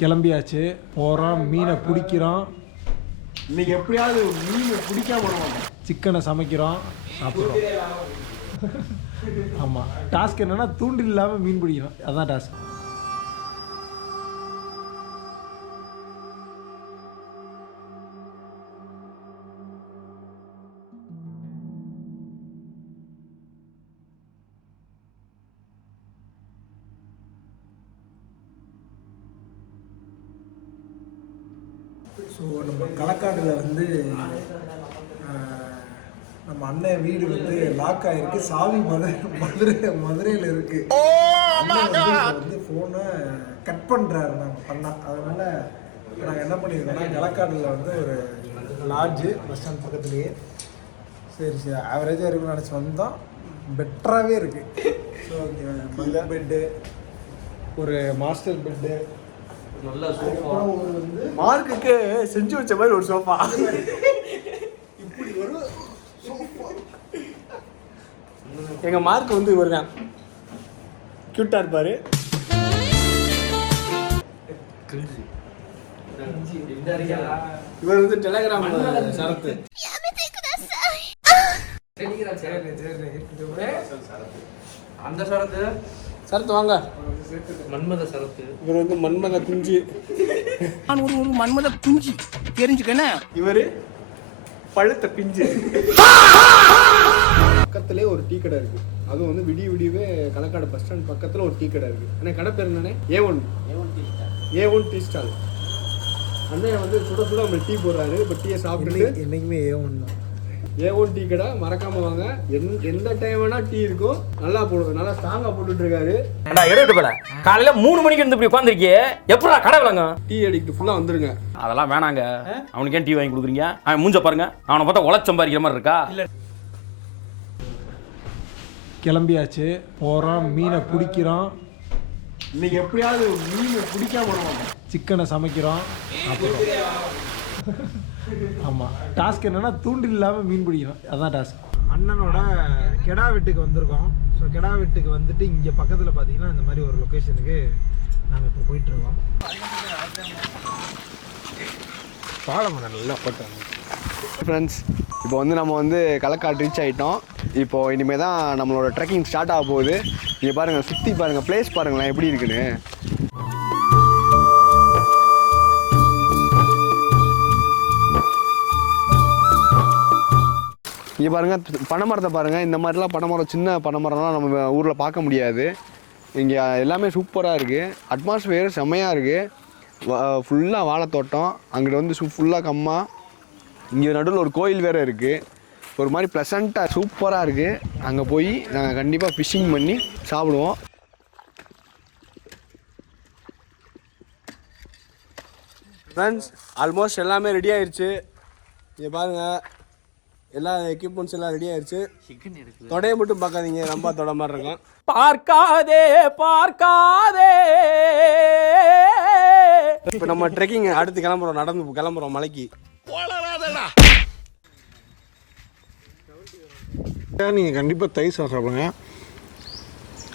கிளம்பியாச்சு, போகிறோம், மீனை பிடிக்கிறோம். இன்னைக்கு எப்படியாவது மீனை பிடிக்காம போடுவாங்க. சிக்கனை சமைக்கிறோம், சாப்பிட்றோம். ஆமாம், டாஸ்க் என்னென்னா தூண்டில் இல்லாமல் மீன் பிடிக்கணும், அதுதான் டாஸ்க். ஸோ நம்ம களக்காட்டில் வந்து நம்ம அண்ணன் வீடு வந்து லாக் ஆகிருக்கு. சாவி மதுரையில் இருக்குது. வந்து ஃபோனை கட் பண்ணுறாரு நாங்கள் பண்ணால். அதனால் நாங்கள் என்ன பண்ணியிருக்கோம்னா களக்காட்டில் வந்து ஒரு லாட்ஜு பஸ் ஸ்டாண்ட் பக்கத்துலேயே சரி ஆவரேஜாக இருக்குன்னு நினச்சி வந்தோம். பெட்டராகவே இருக்குது. ஸோ இங்கே பெட்டு, ஒரு மாஸ்டர் பெட்டு, நல்ல சோஃபா, ஒரு வந்து மார்க்குக்கு செஞ்சு வச்ச மாதிரி ஒரு சோஃபா. இப்படி ஒரு சோஃபா. எங்க மார்க் வந்து இவர் தான் கியூட்டா இருப்பாரு. இவர் வந்து டெலிகிராம் சரத்து. அந்த சரத்து சரத்து வாங்க. மன்மத சரத்து. இவர் வந்து மன்மத குஞ்சு. நான் ஒரு மன்மத குஞ்சு தெரிஞ்சுக்கனே. இவரு பழுத்த பிஞ்சு. பக்கத்துலேயே ஒரு டீ கடை இருக்கு. அதுவும் வந்து விடியவே களக்காடு பஸ் ஸ்டாண்ட் பக்கத்தில் ஒரு டீ கடை இருக்கு. ஆனால் கடை பேர் என்னன்னே? A1 tea stall. அண்ணன் வந்து சுட சுட நம்ம டீ போடுறாரு. இப்போ டீயை சாப்பிட்டு என்றைக்குமே A1 தான். A1 டீ கடை மறக்காம வாங்க. எந்த டைம் வேணா டீ இருக்கும். நல்லா போடுவோம், நல்லா ஸ்ட்ராங்கா போட்டுட்டு இருக்காரு. எடுத்து போல காலையில 3 மணிக்கு இருந்து இப்படி உட்காந்துருக்கியே, எப்படா கடை விளங்க? டீ அடிக்கிட்டு ஃபுல்லா வந்துருங்க. அதெல்லாம் வேணாங்க. அவனுக்கு ஏன் டீ வாங்கி கொடுக்குறீங்க? அவன் மூஞ்ச பாருங்க, அவனை பார்த்தா உழைச்சம்பாதிக்கிற மாதிரி இருக்கா? கிளம்பியாச்சு, போகிறோம், மீனை பிடிக்கிறோம். இன்னைக்கு எப்படியாவது மீனை பிடிக்காம போடுவாங்க. சிக்கனை சமைக்கிறோம், சாப்பிட்றோம். ஆமாம், டாஸ்க் என்னென்னா தூண்டில் இல்லாமல் மீன் பிடிக்கணும், அதுதான் டாஸ்க். அண்ணனோட கெடா வீட்டுக்கு வந்திருக்கோம். ஸோ கெடா வீட்டுக்கு வந்துட்டு இங்கே பக்கத்தில் பார்த்தீங்கன்னா இந்த மாதிரி ஒரு லொக்கேஷனுக்கு நாங்கள் இப்போ போயிட்டுருக்கோம். பாலமரம் நல்லா போட்டாங்க. ஃப்ரெண்ட்ஸ், இப்போ வந்து நம்ம வந்து களக்காடு ரீச் ஆகிட்டோம். இப்போது இனிமேல் தான் நம்மளோட ட்ரெக்கிங் ஸ்டார்ட் ஆக போகுது. நீங்கள் பாருங்கள், சுற்றி பாருங்கள், பிளேஸ் பாருங்களேன் எப்படி இருக்குன்னு. இங்கே பாருங்கள், பனைமரத்தை பாருங்கள். இந்த மாதிரிலாம் பனைமரம், சின்ன பனைமரம்லாம் நம்ம ஊரில் பார்க்க முடியாது. இங்கே எல்லாமே சூப்பராக இருக்குது. அட்மாஸ்பியர் செம்மையாக இருக்குது. ஃபுல்லாக வாழைத்தோட்டம். அங்கிட்ட வந்து ஃபுல்லாக கம்மா. இங்கே நடுவில் ஒரு கோயில் வேறு இருக்குது. ஒரு மாதிரி ப்ளசண்ட்டாக சூப்பராக இருக்குது. அங்கே போய் நாங்கள் கண்டிப்பாக ஃபிஷ்ஷிங் பண்ணி சாப்பிடுவோம். ஃப்ரெண்ட்ஸ், ஆல்மோஸ்ட் எல்லாமே ரெடி ஆயிடுச்சு. இங்கே பாருங்கள், எல்லா எக்யூப்மெண்ட்ஸ் எல்லாம் ரெடி ஆயிடுச்சு. தொடையை மட்டும் பார்க்காதீங்க, ரொம்ப தொட மாதிரி இருக்கும். பார்க்காதே பார்க்காதே. இப்போ நம்ம ட்ரெக்கிங் அடுத்து கிளம்புறோம், நடந்து கிளம்புறோம் மலைக்கு. நீங்கள் கண்டிப்பாக தயிர் சாப்பிடுங்க.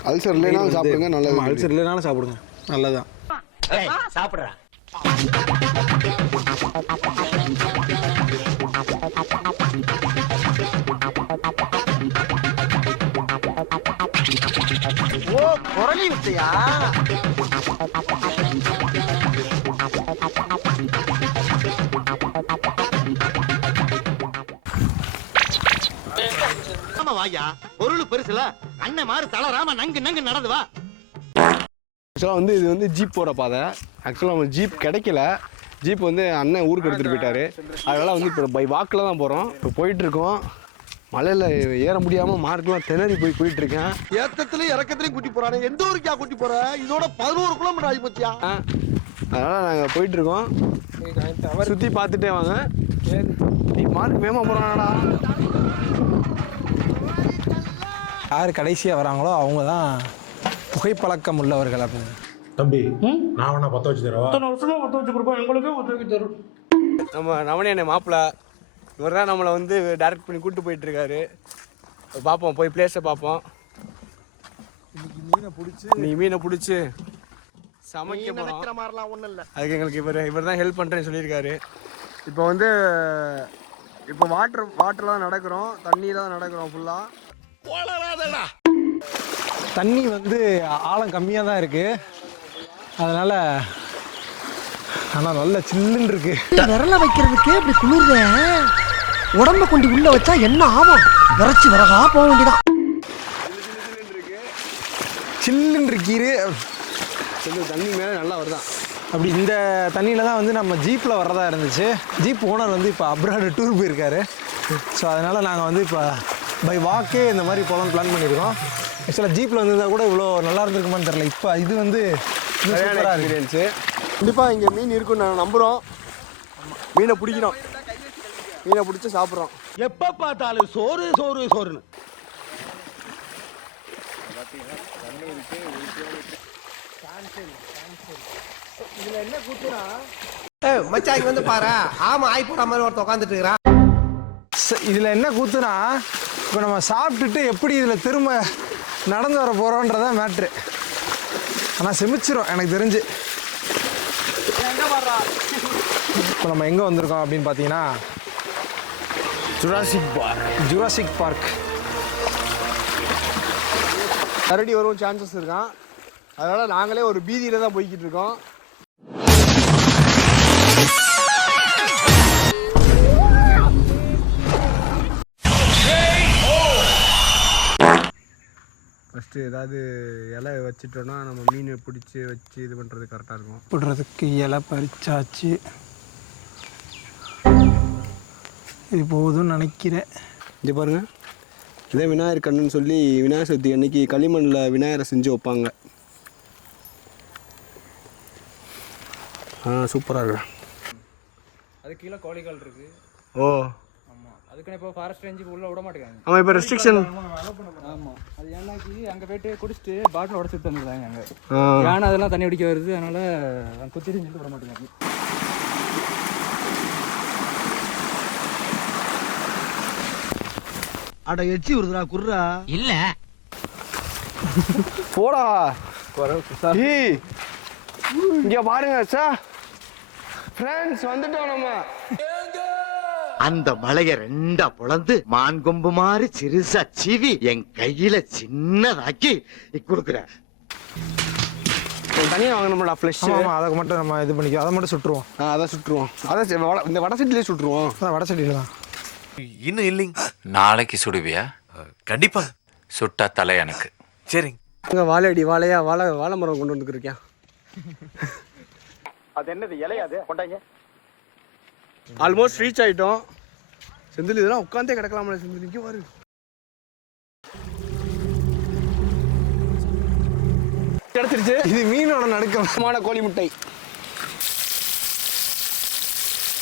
அல்சர் இல்லைனாலும் சாப்பிடுங்க, நல்லது. அல்சர் இல்லைனாலும் சாப்பிடுங்க, நல்லதான். சாப்பிட்றா. ஓ குரலி வித்தையா? ஆமா வாயா, பொருள் பெருசுல அண்ணன் மாறு தளராம நங்கு நங்கு நடந்து வா. ஆக்சுவலாக வந்து இது வந்து ஜீப்போட பாதை. ஆக்சுவலாக நம்ம ஜீப் கிடைக்கல. ஜீப் வந்து அண்ணன் ஊருக்கு எடுத்துகிட்டு போயிட்டாரு. அதனால் வந்து இப்போ பை வாக்கில் தான் போகிறோம். இப்போ போயிட்டுருக்கோம். மலையில் ஏற முடியாமல் மார்க்கெலாம் திணறி போயிட்டுருக்கேன். ஏத்தத்துலையும் இறக்கத்துலையும் கூட்டி போறானே, எந்த ஊருக்கா கூட்டி போற? இதோட 11 கிலோமீட்டர் ஆகி போச்சியா? அதனால் நாங்கள் போயிட்டுருக்கோம். சுற்றி பார்த்துட்டே வாங்க. மார்க் வேகமாக போகிறாங்கடா. யார் கடைசியாக வராங்களோ அவங்க தான் புகைப்பழக்கம் உள்ளவர்கள். அப்படின்னு தம்பி, நான் வேணா பற்ற வச்சு தரவா? நம்ம நவனி மாப்பிள்ளை இவர் தான் நம்மளை வந்து டைரக்ட் பண்ணி கூப்பிட்டு போயிட்டுருக்காரு. பார்ப்போம், போய் பிளேஸை பார்ப்போம். இன்னைக்கு மீனை பிடிச்சி மீனை பிடிச்சி சமைக்க போகிறோம். நினைக்கிற மாதிரிலாம் ஒண்ணும் இல்ல. அதுக்கு எங்களுக்கு இவர் தான் ஹெல்ப் பண்ணுறேன்னு சொல்லியிருக்காரு. இப்போ வந்து இப்போ வாட்டரில் தான் நடக்கிறோம், தண்ணியில் தான் நடக்கிறோம் ஃபுல்லாக. தண்ணி வந்து ஆழம் கம்மியாக தான் இருக்கு, அதனால ஆனால் நல்ல சில்லுன்னு இருக்கு. விரல வைக்கிறதுக்கே இப்படி குளிர்ற உடம்ப கொண்டு உள்ள வச்சா என்ன ஆகும்? விரைச்சி விறகா போக வேண்டியதான். சில்லுன்னு இருக்கீரு. தண்ணி மேலே நல்லா வருதான். அப்படி இந்த தண்ணியில் தான் வந்து நம்ம ஜீப்பில் வர்றதா இருந்துச்சு. ஜீப் ஓனர் வந்து இப்போ அப்ராடு டூர் போயிருக்காரு. ஸோ அதனால் நாங்கள் வந்து இப்போ பை வாக்கே இந்த மாதிரி போகலான்னு பிளான் பண்ணியிருக்கோம். ஆக்சுவலாக ஜீப்பில் வந்திருந்தால் கூட இவ்வளோ நல்லா இருந்திருக்குமான்னு தெரில. இப்போ இது வந்து சூப்பராக எக்ஸ்பீரியன்ஸு. கண்டிப்பாக இங்கே மீன் இருக்குன்னு நாங்கள் நம்புகிறோம். மீனை பிடிக்கிறோம், மீனை பிடிச்சி சாப்பிட்றோம். எப்ப பார்த்தாலும் சோறு சோறு சோறுன்னு. மச்சாங்க வந்து பாரு, ஆமா ஆய் போற மாதிரி ஒருத்த உட்காந்துட்டு இருக்கிறான். இதில் என்ன கூத்துனா, இப்போ நம்ம சாப்பிட்டுட்டு எப்படி இதில் திரும்ப நடந்து வர போகிறோன்றதான் மேட்ரு. ஆனால் செமிச்சிரும் எனக்கு தெரிஞ்சு. இப்போ நம்ம எங்கே வந்திருக்கோம் அப்படின்னு பார்த்தீங்கன்னா ஜுராசிக் பார்க். கரடி வரும் சான்சஸ் இருக்கான். அதனால் நாங்களே ஒரு பீதியில் தான் போய்கிட்டு இருக்கோம். ஃபஸ்ட்டு ஏதாவது இலை வச்சிட்டோன்னா நம்ம மீனை பிடிச்சி வச்சு இது பண்ணுறது கரெக்டாக இருக்கும். போடுறதுக்கு இலை பறிச்சாச்சு. இது போதும்னு நினைக்கிறேன். இங்கே பாருங்கள், இதே விநாயகர் கண்ணுன்னு சொல்லி விநாயகர் சதுர்த்தி அன்னைக்கு களிமண்ணில் விநாயகரை செஞ்சு வைப்பாங்க. சூப்பராக இருக்கு. அது கீழே கோழிகள் இருக்கு. ஓ ஆமாம், அதுக்குன்னு இப்போ ஃபாரஸ்ட் ரேஞ்சுக்கு உள்ளே விட மாட்டேங்காங்க. ஆமாம், இப்போ ரெஸ்ட்ரிக்ஷன். ஆமாம், அது ஏன்னாக்கி அங்கே போயிட்டு குடிச்சிட்டு பாட்டில் உடச்சிட்டு வந்துடுறாங்க. அங்கே யானை அதெல்லாம் தண்ணி அடிக்க வருது, அதனால் குத்திட்டு சொல்லிட்டு விட மாட்டேங்காங்க. அட எச்சி வருதுடா குர்ரா. இல்ல போடா இங்கே பாருங்க சார், ஃப்ரெண்ட்ஸ் வந்துட்டோம் நம்ம. அந்த மலைய ரெண்டா பொளந்து மான் கொம்பு மாதிரி சிறுசா சீவி என் கையில சின்னதாக்கி கொடுக்குறேன். தனியாக வாங்கணும்டா ஃப்ளஷ். ஆமாம், அதை மட்டும் நம்ம இது பண்ணிக்கோ, அதை மட்டும் சுட்டுருவோம். அதை சுட்டுருவோம். அதை இந்த வடை சட்டிலே சுட்டுருவோம். அதான் வடை சட்டியில் தான். இன்னும் இல்லைங்க. நாளைக்கு சுடுவியா? கண்டிப்பா. சுட்டா தலை எனக்கு. சரிங்க. அங்கே வாழையடி வாழை மரம் கொண்டு வந்துருக்கேன். அது என்னது இலையாது கொண்டாங்க. ஆல்மோஸ்ட் ரீச் ஆகிட்டோம். செந்தில் இதெல்லாம் உட்காந்தே கிடக்கலாம்ல செந்தில், நிற்க பாரு. கிடச்சிருச்சு. இது மீனோட நடுக்கமான கோழி முட்டை.